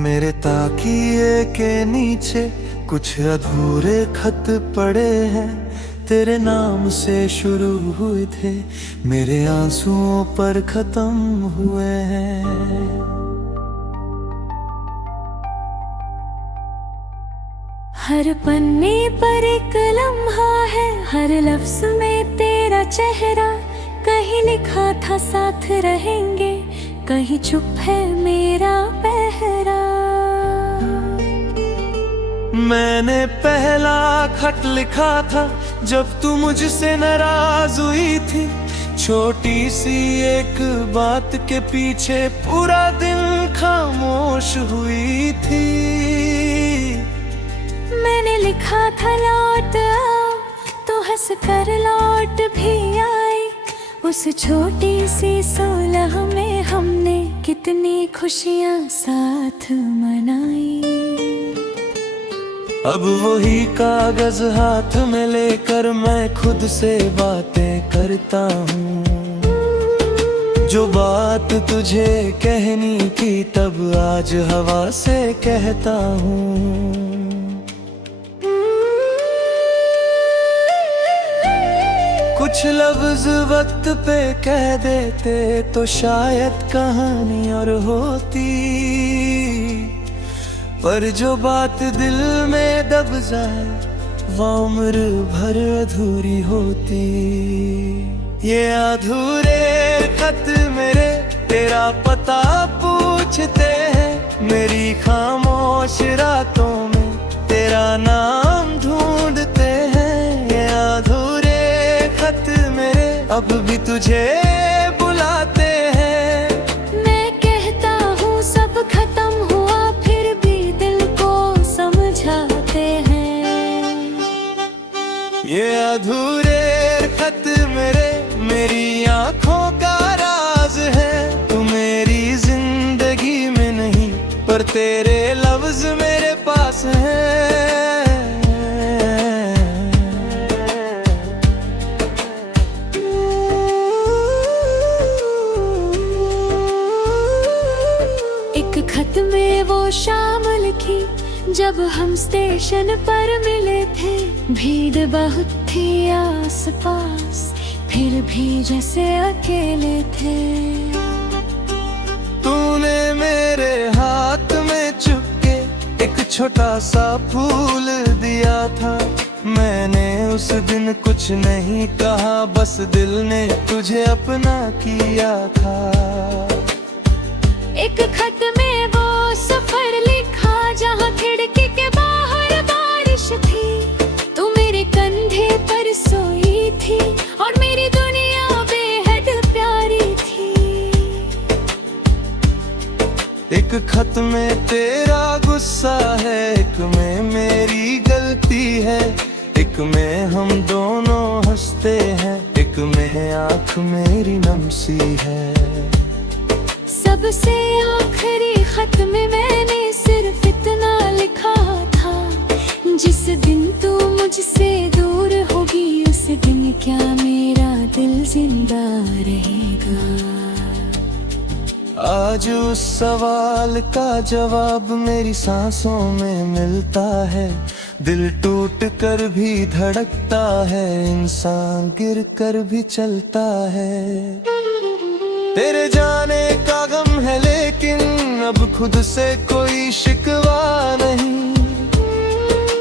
मेरे ताकिए के नीचे कुछ अधूरे खत पड़े हैं, तेरे नाम से शुरू हुए थे, मेरे आंसुओं पर खत्म हुए हैं। हर पन्ने पर एक लम्हा है, हर लफ्ज में तेरा चेहरा। कहीं लिखा था साथ रहेंगे, कहीं चुप है मेरा पहरा। मैंने पहला खत लिखा था जब तू मुझसे नाराज हुई थी, छोटी सी एक बात के पीछे पूरा दिन खामोश हुई थी। मैंने लिखा था लौट आओ, तो हंस कर लौट भी आई। उस छोटी सी 16 में हमने कितनी खुशियां साथ मनाई। अब वही कागज हाथ में लेकर मैं खुद से बातें करता हूँ, जो बात तुझे कहनी थी तब आज हवा से कहता हूँ। कुछ लफ्ज वक्त पे कह देते तो शायद कहानी और होती, पर जो बात दिल में दब जाए वो उम्र भर अधूरी होती। ये अधूरे खत मेरे तेरा पता पूछते हैं, मेरी खामोश रातों में तेरा नाम ढूंढते हैं। ये अधूरे खत मेरे अब भी तुझे बुलाते हैं। मैं कहता हूँ सब खत्म हुआ, फिर भी दिल को समझाते हैं। ये अधूरे खत मेरे मेरी आंखों का राज है, तू मेरी जिंदगी में नहीं पर तेरे लफ्ज मेरे पास हैं। एक खत में वो शाम लिखी जब हम स्टेशन पर मिले थे। भीड़ बहुत थी आस पास, फिर भी जैसे अकेले थे। तूने मेरे हाथ में चुपके एक छोटा सा फूल दिया था, मैंने उस दिन कुछ नहीं कहा, बस दिल ने तुझे अपना किया था। एक खत में वो सफर लिखा जहाँ खिड़की के बाहर बारिश थी। तू मेरे कंधे पर सोई थी और मेरी दुनिया बेहद प्यारी थी। एक खत में तेरा गुस्सा है, एक में मेरी गलती है, एक में हम दोनों हंसते हैं, एक में आँख मेरी नम सी है। सबसे आखिरी खत में मैंने सिर्फ इतना लिखा था, जिस दिन तू मुझसे दूर होगी उस दिन क्या मेरा दिल जिंदा रहेगा। आज उस सवाल का जवाब मेरी सांसों में मिलता है, दिल टूट कर भी धड़कता है, इंसान गिर कर भी चलता है। तेरे जाने का गम है लेकिन अब खुद से कोई शिकवा नहीं,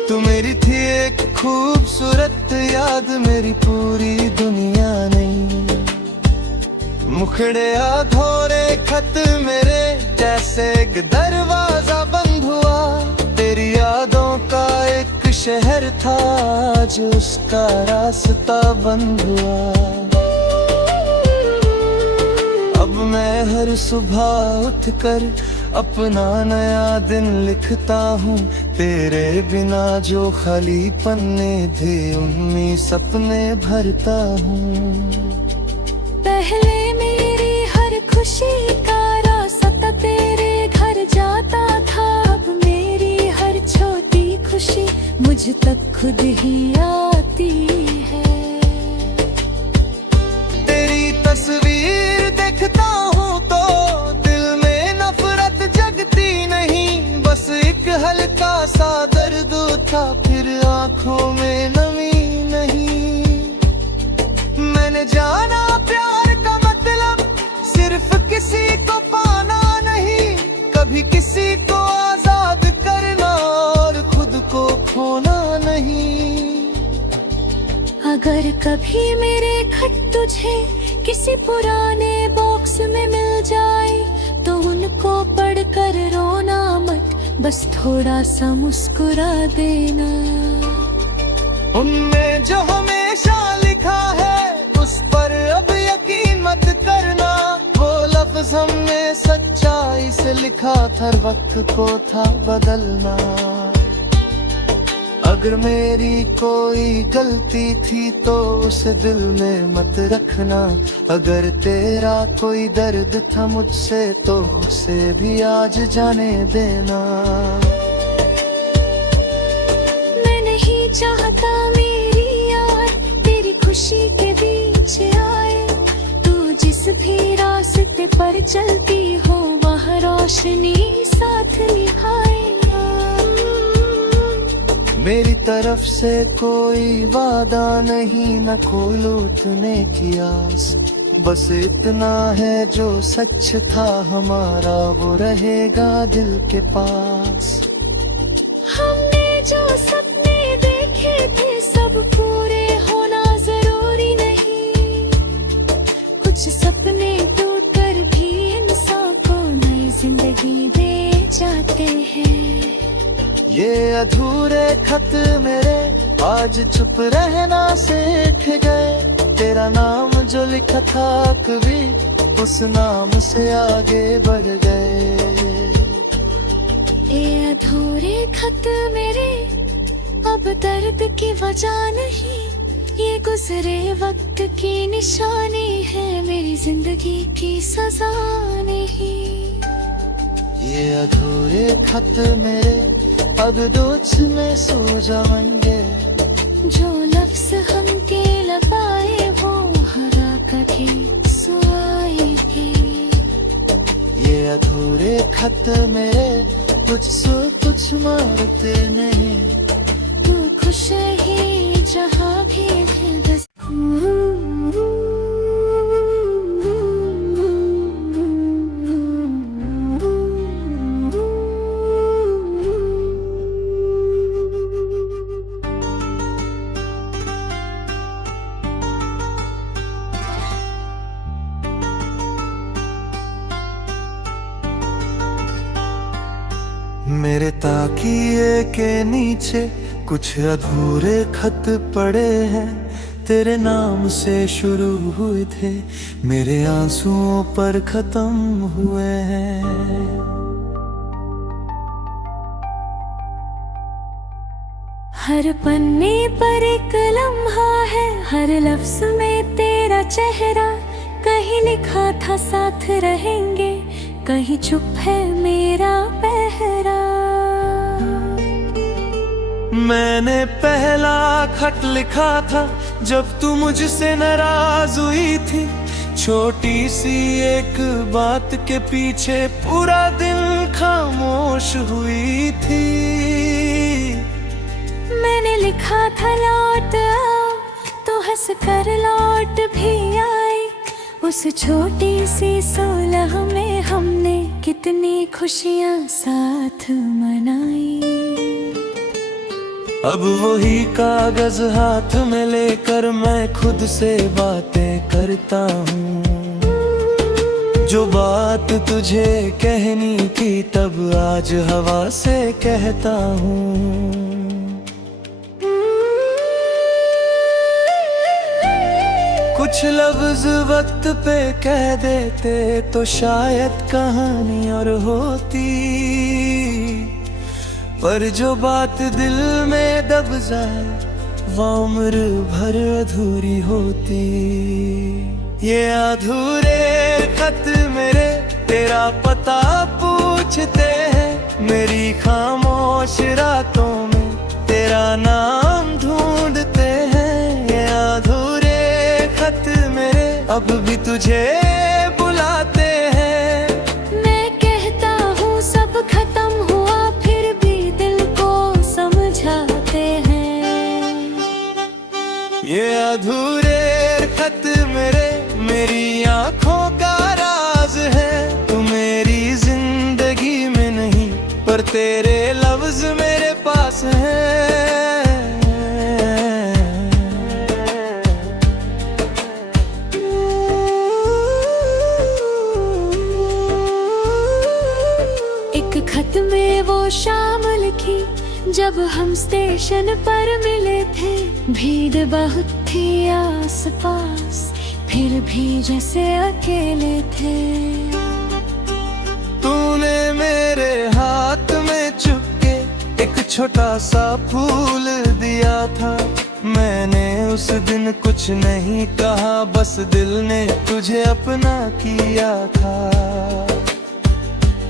तू मेरी थी एक खूबसूरत याद, मेरी पूरी दुनिया नहीं। मुखड़े अधूरे खत मेरे जैसे एक दरवाजा बंद हुआ, तेरी यादों का एक शहर था आज उसका रास्ता बंद हुआ। अब मैं हर सुबह उठकर अपना नया दिन लिखता हूँ, तेरे बिना जो खाली पन्ने थे उनमें सपने भरता हूँ। पहले मेरी हर खुशी का रास्ता तेरे घर जाता था, अब मेरी हर छोटी खुशी मुझ तक खुद ही आती है। तेरी तस्वीर देखता हूँ तो दिल में नफरत जगती नहीं, कभी किसी को आजाद करना और खुद को खोना नहीं। अगर कभी मेरे खत तुझे किसी पुराने बॉक्स में मिल जाए तो उनको पढ़कर रोना मत, बस थोड़ा सा मुस्कुरा देना। उनमें जो हमेशा लिखा है उस पर अब यकीन मत करना। वो लफ्ज हमने सच्चाई से लिखा था, वक्त को था बदलना। अगर मेरी कोई गलती थी तो उसे दिल में मत रखना। अगर तेरा कोई दर्द था मुझसे तो उसे भी आज जाने देना। मैं नहीं चाहता मेरी यार तेरी खुशी के बीच आए। तू जिस भी रास्ते पर चलती हो वहाँ रोशनी साथ निभाए। मेरी तरफ से कोई वादा नहीं, न कोई लौटने की आस। बस इतना है जो सच था हमारा वो रहेगा दिल के पास। हमने जो सपने देखे थे सब पूरे होना जरूरी नहीं। कुछ सपने टूट कर भी इंसान को नई जिंदगी दे जाते हैं। ये अधूरे खत मेरे आज चुप रहना सीख गए। तेरा नाम जो लिखा था कभी उस नाम से आगे बढ़ गए। ये अधूरे खत मेरे अब दर्द की वजह नहीं, ये गुजरे वक्त की निशानी है, मेरी जिंदगी की सजा नहीं। ये अधूरे खत मेरे अब दोस्त में सो जाएंगे। जो लफ्ज हमके लगाए वो हरा कभी सुआएंगे। ये अधूरे खत मेरे तुझसे कुछ मारते नहीं। तू खुश ही जहाँ भी है बस। मेरे ताकिए के नीचे कुछ अधूरे खत पड़े हैं। तेरे नाम से शुरू हुए थे मेरे आंसुओं पर खत्म हुए हैं। हर पन्ने पर एक लम्हा है, हर लफ्ज में तेरा चेहरा। कहीं लिखा था साथ रहेंगे, कहीं चुप है मेरा पहरा। मैंने पहला खत लिखा था जब तू मुझसे नाराज हुई थी। छोटी सी एक बात के पीछे पूरा दिन खामोश हुई थी। मैंने लिखा था लौट आओ, तो हंस कर लौट भी आई। उस छोटी सी सुलह में हमने कितनी खुशियां साथ मनाई। अब वही कागज हाथ में लेकर मैं खुद से बातें करता हूँ। जो बात तुझे कहनी थी तब आज हवा से कहता हूँ। कुछ लफ्ज वक्त पे कह देते तो शायद कहानी और होती। पर जो बात दिल में दब जाए वो उम्र भर अधूरी होती। ये अधूरे खत मेरे तेरा पता पूछते हैं। मेरी खामोश रातों में तेरा नाम ढूंढते हैं। ये अधूरे खत मेरे अब भी तुझे बुलाते हैं। मैं कहता हूँ सब खत्म हुआ फिर भी दिल को समझाते हैं। ये अधूरे खत मेरे मेरी आंखों का राज है। तू मेरी जिंदगी में तेरे लफ्ज मेरे पास हैं। एक खत में वो शाम लिखी जब हम स्टेशन पर मिले थे। भीड़ बहुत थी आस पास, फिर भी जैसे अकेले थे। तूने मेरे हाथ में चुपके एक छोटा सा फूल दिया था। मैंने उस दिन कुछ नहीं कहा, बस दिल ने तुझे अपना किया था।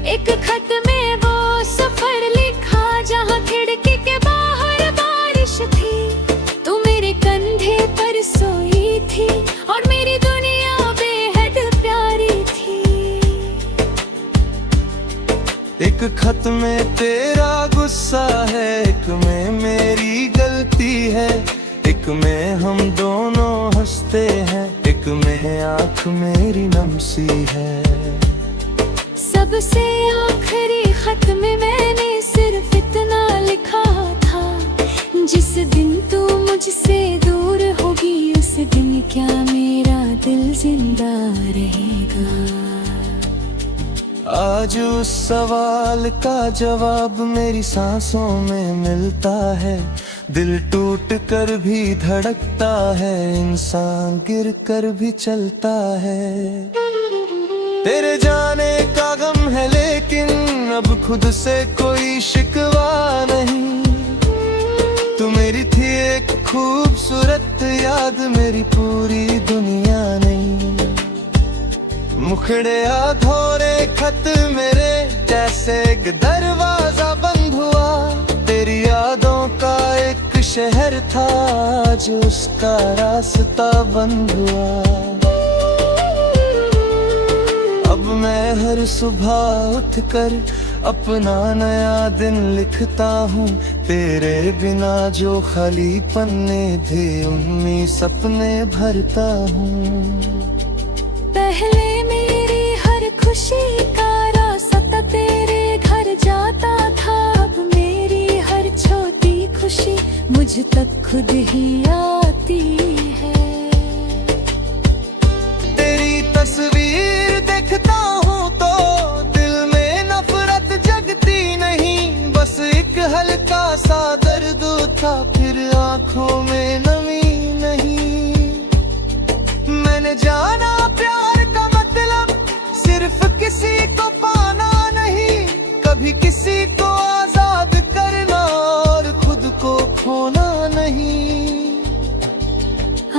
एक खत में वो सफर लिखा जहाँ खिड़की के बाहर बारिश थी। तू मेरे कंधे पर सोई थी और मेरी दुनिया बेहद प्यारी थी। एक खत में तेरा गुस्सा है, एक में मेरी गलती है। एक में हम दोनों हंसते हैं, एक में आँख मेरी नम सी है। सबसे आखिरी खत में मैंने सिर्फ इतना लिखा था, जिस दिन तू मुझसे दूर होगी उस दिन क्या मेरा दिल जिंदा रहेगा। आज उस सवाल का जवाब मेरी सांसों में मिलता है। दिल टूट कर भी धड़कता है, इंसान गिर कर भी चलता है। तेरे जाने का गम है लेकिन अब खुद से कोई शिकवा नहीं। तू मेरी थी एक खूबसूरत याद, मेरी पूरी दुनिया नहीं। मुखड़े अधूरे खत मेरे जैसे एक दरवाजा बंद हुआ। तेरी यादों का एक शहर था, आज उसका रास्ता बंद हुआ। अब मैं हर सुबह उठकर अपना नया दिन लिखता हूँ। तेरे बिना जो खाली पन्ने थे उनमें सपने भरता हूँ। पहले मेरी हर खुशी का रास्ता तेरे घर जाता था। अब मेरी हर छोटी खुशी मुझ तक खुद ही आती है। तेरी तस्वीर देखता हूँ तो दिल में नफरत जगती नहीं। बस एक हल्का सा दर्द था, फिर आंखों में नमी नहीं। मैंने जाना प्यार का मतलब सिर्फ किसी को पाना नहीं, कभी किसी को आजाद करना और खुद को खोना नहीं।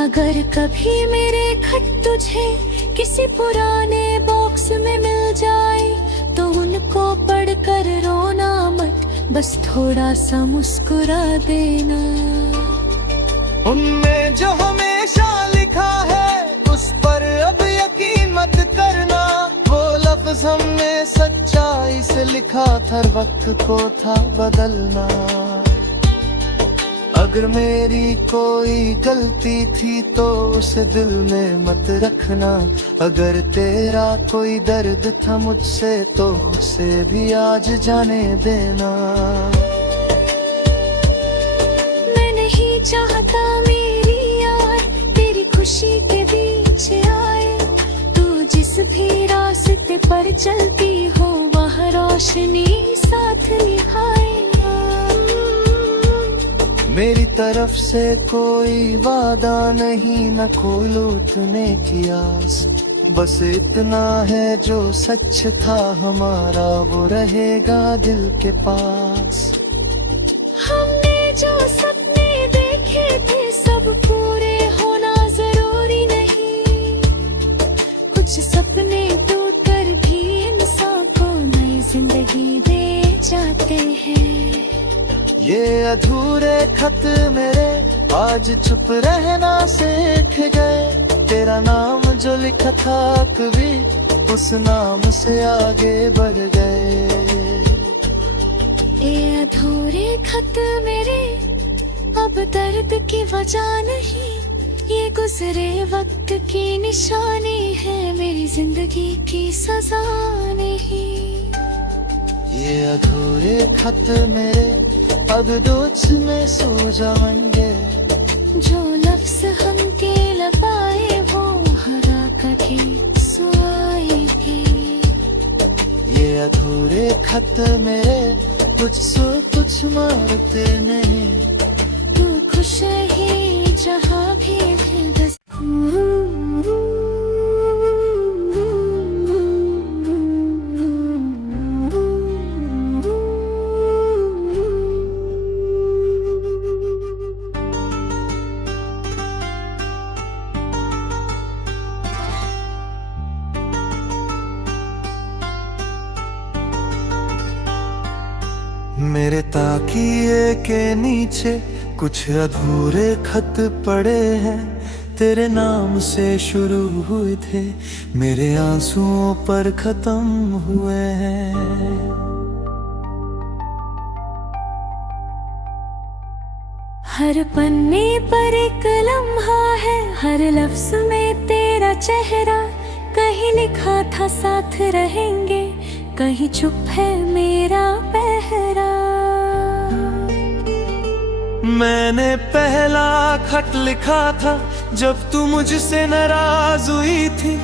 अगर कभी मेरे खत तुझे किसी पुराने बॉक्स में मिल जाए तो उनको पढ़कर रोना मत, बस थोड़ा सा मुस्कुरा देना। उनमें जो हमेशा लिखा है उस पर अब यकीन मत करना। वो लफ्ज हमने सच्चाई से लिखा था, वक्त को था बदलना। अगर मेरी कोई गलती थी तो उसे दिल में मत रखना। अगर तेरा कोई दर्द था मुझसे तो उसे भी आज जाने देना। मैं नहीं चाहता मेरी यार तेरी खुशी के बीच आए। तू जिस भी रास्ते पर चलती हो वहाँ रोशनी साथ निभाए। मेरी तरफ से कोई वादा नहीं, न कोई लौटने की आस। बस इतना है जो सच था हमारा वो रहेगा दिल के पास। हमने जो सपने देखे थे सब पूरे होना जरूरी नहीं। कुछ सपने टूट कर भी इंसान को नई जिंदगी दे जाते हैं। ये अधूरे खत मेरे आज चुप रहना सीख गए। तेरा नाम जो लिखा था कभी उस नाम से आगे बढ़ गए। ये अधूरे खत मेरे अब दर्द की वजह नहीं, ये गुजरे वक्त की निशानी है, मेरी जिंदगी की सजा नहीं। ये अधूरे खत मेरे अब दोच में सो जाएंगे। जो लफ्ज हम के लबाए वो हरा कभी सुआएगी। ये अधूरे खत मेरे तुझसे कुछ मारते नहीं। तू खुश ही जहाँ भी है मेरे ताकिए के नीचे कुछ अधूरे खत पड़े हैं। तेरे नाम से शुरू हुए थे, मेरे आंसुओं पर खत्म हुए हैं। हर पन्ने पर एक लम्हा है, हर लफ्ज में तेरा चेहरा। कहीं लिखा था साथ रहेंगे, कहीं चुप है मेरा पहरा। मैंने पहला खत लिखा था जब तू मुझसे नाराज हुई थी।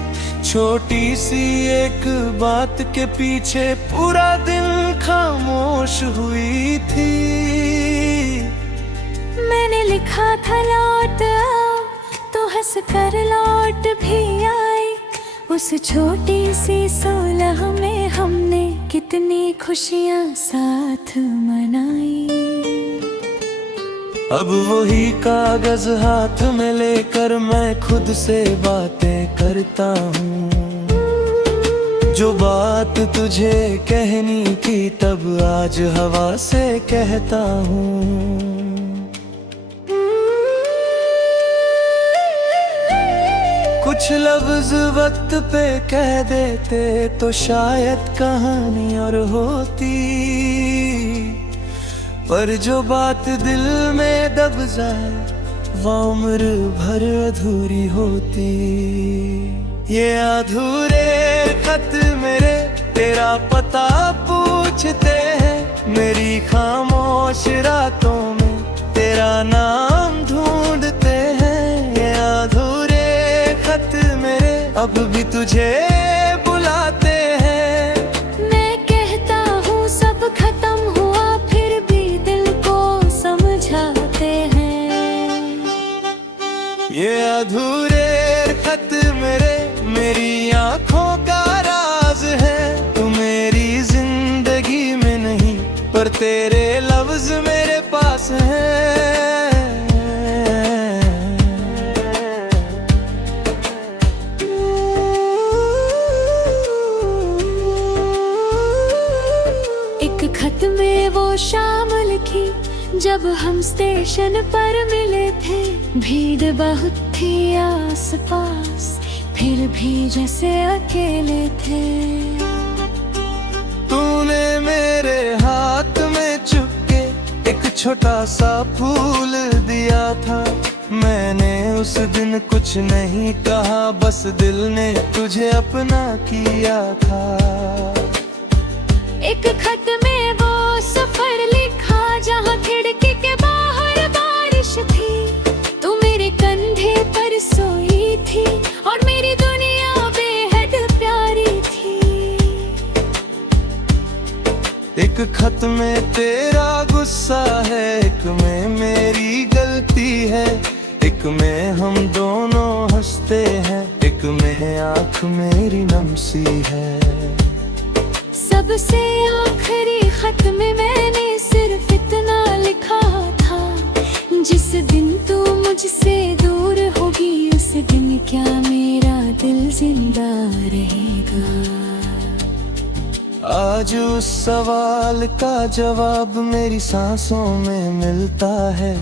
छोटी सी एक बात के पीछे पूरा दिन खामोश हुई थी। मैंने लिखा था लौट आओ, तो हंस कर लौट भी आई। उस छोटी सी 16 में हमने कितनी खुशियां साथ मनाई। अब वही कागज हाथ में लेकर मैं खुद से बातें करता हूँ। जो बात तुझे कहनी थी तब आज हवा से कहता हूँ। कुछ लफ्ज वक्त पे कह देते तो शायद कहानी और होती। पर जो बात दिल में दब जाए वो उम्र भर अधूरी होती। ये अधूरे खत मेरे तेरा पता पूछते हैं। मेरी खामोश रातों में तेरा नाम ढूंढते हैं। ये अधूरे खत मेरे अब भी तुझे बुलाते हैं। मैं कहता हूँ सब खत्म हुआ, फिर भी दिल को समझाते हैं। ये अधूरे खत मेरे मेरी आंखों का राज है। तू मेरी जिंदगी में नहीं पर तेरे लफ्ज मेरे पास हैं। एक खत में वो शाम लिखी जब हम स्टेशन पर मिले थे। भीड़ बहुत थी आस पास, फिर भी जैसे अकेले थे। तूने मेरे हाथ में चुपके एक छोटा सा फूल दिया था। मैंने उस दिन कुछ नहीं कहा, बस दिल ने तुझे अपना किया था। एक खत में वो सफर लिखा जहाँ खिड़की के बाहर बारिश थी। तू मेरे कंधे पर सोई थी और मेरी दुनिया बेहद प्यारी थी। एक खत में तेरा गुस्सा है, एक में मेरी गलती है। एक में हम दोनों हंसते हैं, एक में आँख मेरी नम सी है। सबसे आखिरी खत में मैंने सिर्फ इतना लिखा था, जिस दिन तू मुझसे दूर होगी उस दिन क्या मेरा दिल जिंदा रहेगा। आज उस सवाल का जवाब मेरी सांसों में मिलता है।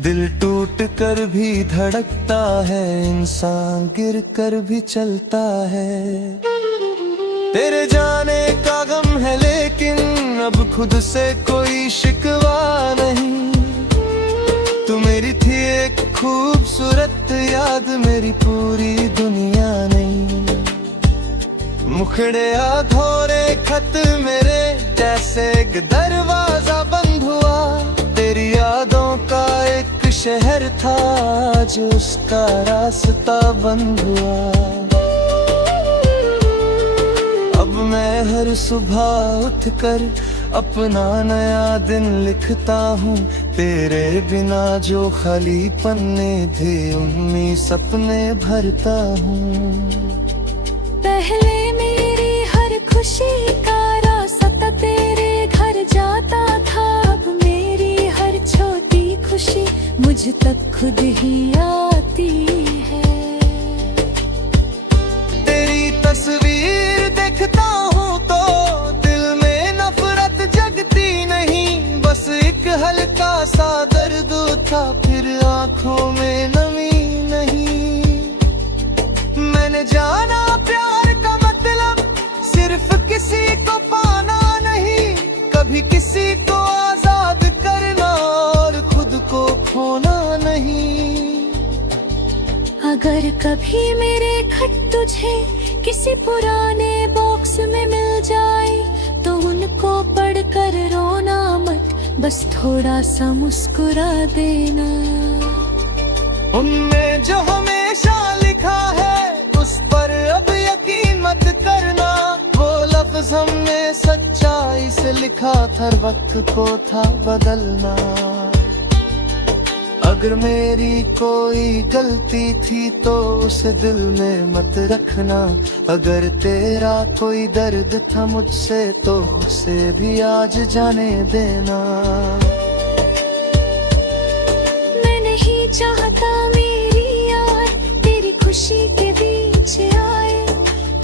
दिल टूट कर भी धड़कता है, इंसान गिर कर भी चलता है। तेरे जाने का गम है लेकिन अब खुद से कोई शिकवा नहीं। तू मेरी थी एक खूबसूरत याद, मेरी पूरी दुनिया नहीं। मुखड़े अधूरे खत मेरे जैसे एक दरवाजा बंद हुआ। तेरी यादों का एक शहर था, जो उसका रास्ता बंद हुआ। अब मैं हर सुबह उठकर अपना नया दिन लिखता हूँ। तेरे बिना जो खाली पन्ने थे, उनमें सपने भरता हूँ। पहले मेरी हर खुशी का रास्ता तेरे घर जाता था। अब मेरी हर छोटी खुशी मुझ तक खुद ही आती है। तेरी तस्वीर देखता हूँ तो दिल में नफरत जगती नहीं। बस एक हल्का सा दर्द था, फिर आंखों में नमी नहीं। मैंने जाना प्यार का मतलब सिर्फ किसी को पाना नहीं, कभी किसी को आजाद करना और खुद को खोना नहीं। अगर कभी मेरे खत तुझे किसी पुराने बॉक्स में मिल जाए, तो उनको पढ़कर रोना मत, बस थोड़ा सा मुस्कुरा देना। उनमें जो हमेशा लिखा है, उस पर अब यकीन मत करना। वो लफ्ज हमने सच्चाई से लिखा था, वक्त को था बदलना। अगर मेरी कोई गलती थी तो उसे दिल में मत रखना। अगर तेरा कोई दर्द था मुझसे, तो उसे भी आज जाने देना। मैं नहीं चाहता मेरी यार तेरी खुशी के बीच आए।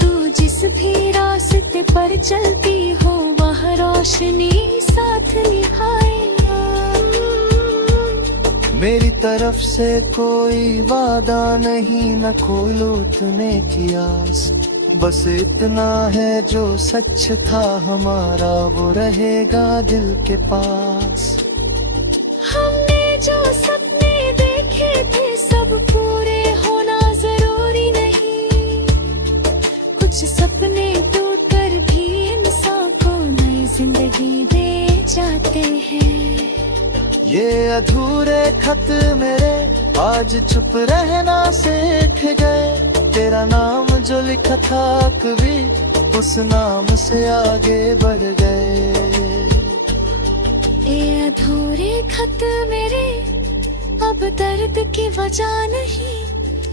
तू जिस भी रास्ते पर चलती हो, वहाँ रोशनी साथ निभाए। मेरी तरफ से कोई वादा नहीं, न कोई लौटने की आस। बस इतना है जो सच था हमारा, वो रहेगा दिल के पास। हमने जो सपने देखे थे, सब पूरे होना जरूरी नहीं। कुछ सपने टूट कर भी इंसान को नई जिंदगी दे जाते हैं। ये अधूरे खत मेरे आज चुप रहना सीख गए। तेरा नाम जो लिखा था कभी, उस नाम से आगे बढ़ गए। ये अधूरे खत मेरे अब दर्द की वजह नहीं,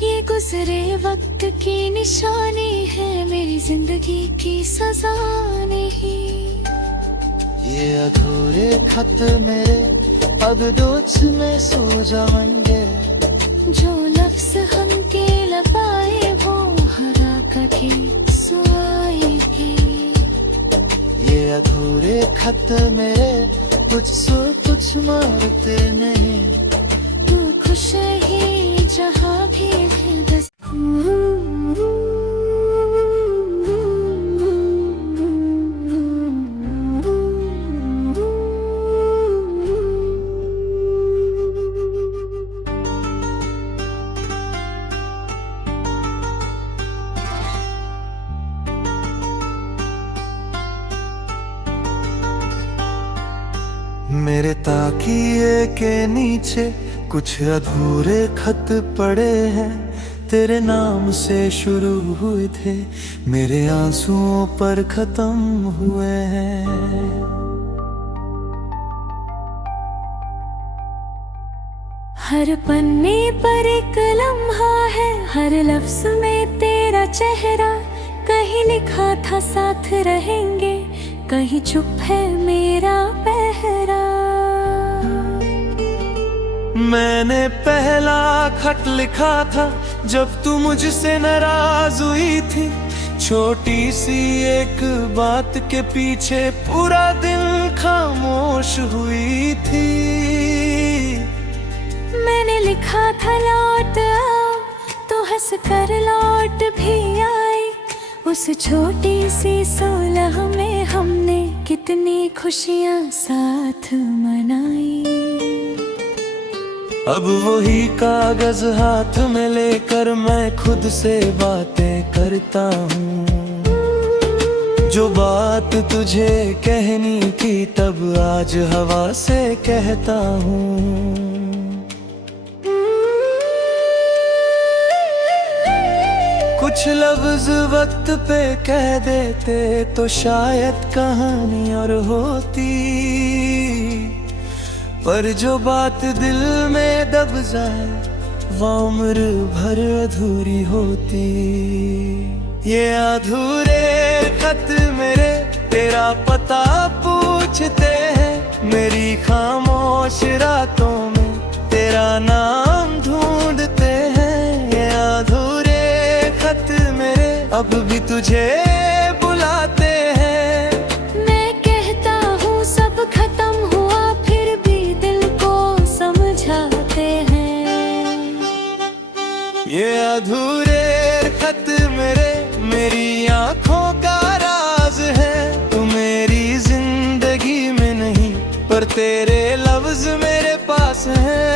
ये गुजरे वक्त की निशानी है, मेरी जिंदगी की सजा नहीं। ये अधूरे खत मेरे अब दोस्त में सो जाएंगे। जो लफ्ज हम के लगाए, वो हरा कभी सुनाएंगे। ये अधूरे खत मेरे तुझसे कुछ मारते नहीं। तू खुश ही जहाँ भी है, बस मेरे ताकिए के नीचे कुछ अधूरे खत पड़े हैं। तेरे नाम से शुरू हुए थे, मेरे आंसुओं पर खत्म हुए हैं। हर पन्ने पर एक लम्हा है, हर लफ्ज में तेरा चेहरा। कहीं लिखा था साथ रहेंगे, कहीं चुप है मेरा पहरा। मैंने पहला खत लिखा था जब तू मुझसे नाराज हुई थी। छोटी सी एक बात के पीछे पूरा दिन खामोश हुई थी। मैंने लिखा था लौट आओ, तो हंस कर लौट भी आई। उस छोटी सी सुलह में हमने कितनी खुशियां साथ मनाई। अब वही कागज हाथ में लेकर मैं खुद से बातें करता हूँ। जो बात तुझे कहनी थी तब आज हवा से कहता हूँ। कुछ लफ्ज वक्त पे कह देते तो शायद कहानी और होती, पर जो बात दिल में दब जाए वो उम्र भर अधूरी होती। ये अधूरे खत मेरे तेरा पता पूछते हैं, मेरी खामोश रातों में तेरा नाम ढूंढते हैं। ये अधूरे खत मेरे अब भी तुझे बुलाते हैं। मैं कहता हूँ सब खत्म हुआ फिर भी दिल को समझाते हैं। ये अधूरे खत मेरे मेरी आंखों का राज है। तू मेरी जिंदगी में नहीं पर तेरे लफ्ज मेरे पास हैं।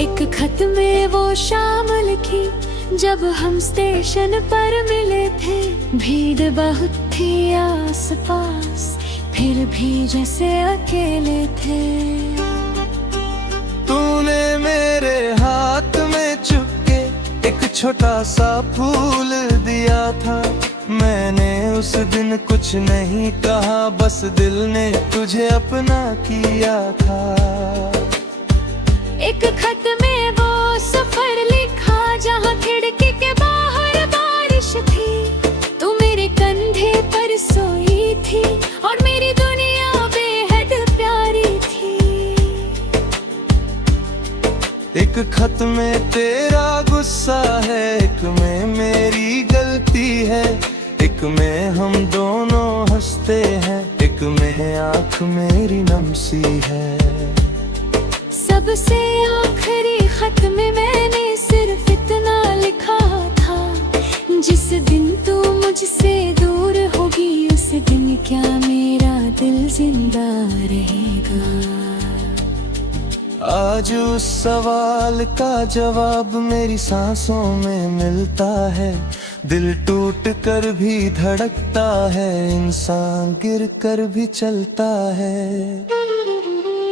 एक खत में वो शाम लिखी जब हम स्टेशन पर मिले थे। भीड़ बहुत थी आस पास फिर भी जैसे अकेले थे। तूने मेरे हाथ में चुपके एक छोटा सा फूल दिया था। मैंने उस दिन कुछ नहीं कहा, बस दिल ने तुझे अपना किया था। एक खत में वो सफर लिखा जहाँ खिड़की के बाहर बारिश थी। तू मेरे कंधे पर सोई थी और मेरी दुनिया बेहद प्यारी थी। एक खत में तेरा गुस्सा है, एक में मेरी गलती है। एक में हम दोनों हंसते हैं, एक में आँख मेरी नम सी है। सबसे आखिरी खत में मैंने सिर्फ इतना लिखा था, जिस दिन तू मुझसे दूर होगी उस दिन क्या मेरा दिल जिंदा रहेगा। आज उस सवाल का जवाब मेरी सांसों में मिलता है। दिल टूट कर भी धड़कता है, इंसान गिर कर भी चलता है।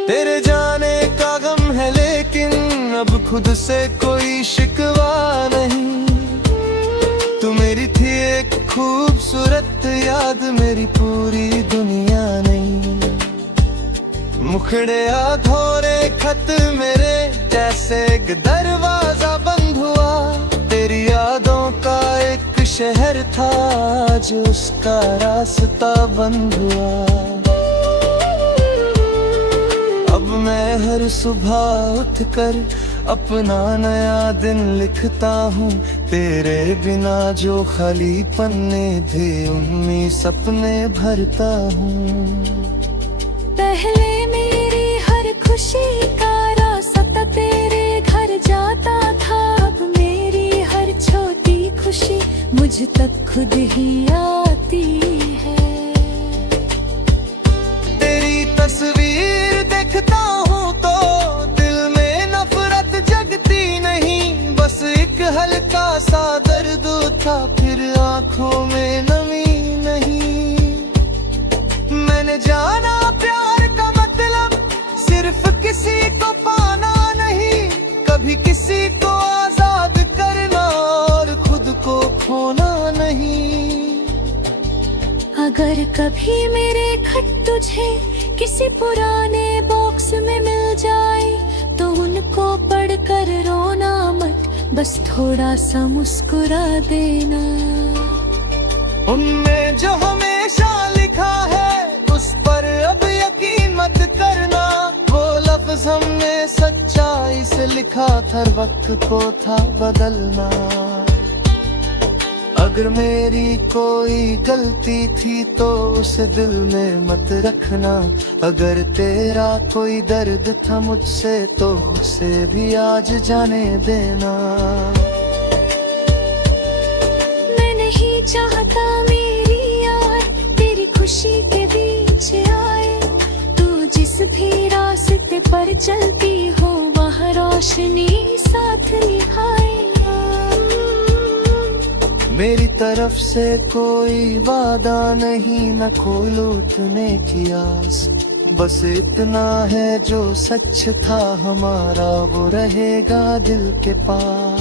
तेरे जाने का गम है लेकिन अब खुद से कोई शिकवा नहीं। तू मेरी थी एक खूबसूरत याद, मेरी पूरी दुनिया नहीं। मुखड़े अधूरे खत मेरे जैसे एक दरवाजा बंद हुआ। तेरी यादों का एक शहर था, आज उसका रास्ता बंद हुआ। अब मैं हर सुबह उठकर अपना नया दिन लिखता हूँ। तेरे बिना जो खाली पन्ने थे उनमें सपने भरता हूँ। पहले मेरी हर खुशी का रास्ता तेरे घर जाता था। अब मेरी हर छोटी खुशी मुझ तक खुद ही आती है। तेरी तस्वीर देखता हूँ तो दिल में नफरत जगती नहीं। बस एक हल्का सा दर्द था फिर आंखों में नमी नहीं। मैंने जाना प्यार का मतलब सिर्फ किसी को पाना नहीं, कभी किसी को आजाद करना और खुद को खोना नहीं। अगर कभी मेरे खत तुझे किसी पुराने बॉक्स में मिल जाए तो उनको पढ़कर रोना मत, बस थोड़ा सा मुस्कुरा देना। उनमें जो हमेशा लिखा है उस पर अब यकीन मत करना। वो लफ्ज हमने सच्चाई से लिखा था, वक्त को था बदलना। अगर मेरी कोई गलती थी तो उसे दिल में मत रखना। अगर तेरा कोई दर्द था मुझसे तो उसे भी आज जाने देना। मैं नहीं चाहता मेरी यार तेरी खुशी के बीच आए। तू जिस भी रास्ते रास्ते पर चलती हूँ वहाँ रोशनी साथ निभाए। मेरी तरफ से कोई वादा नहीं, न कोई लौटने की आस, बस इतना है जो सच था हमारा वो रहेगा दिल के पास।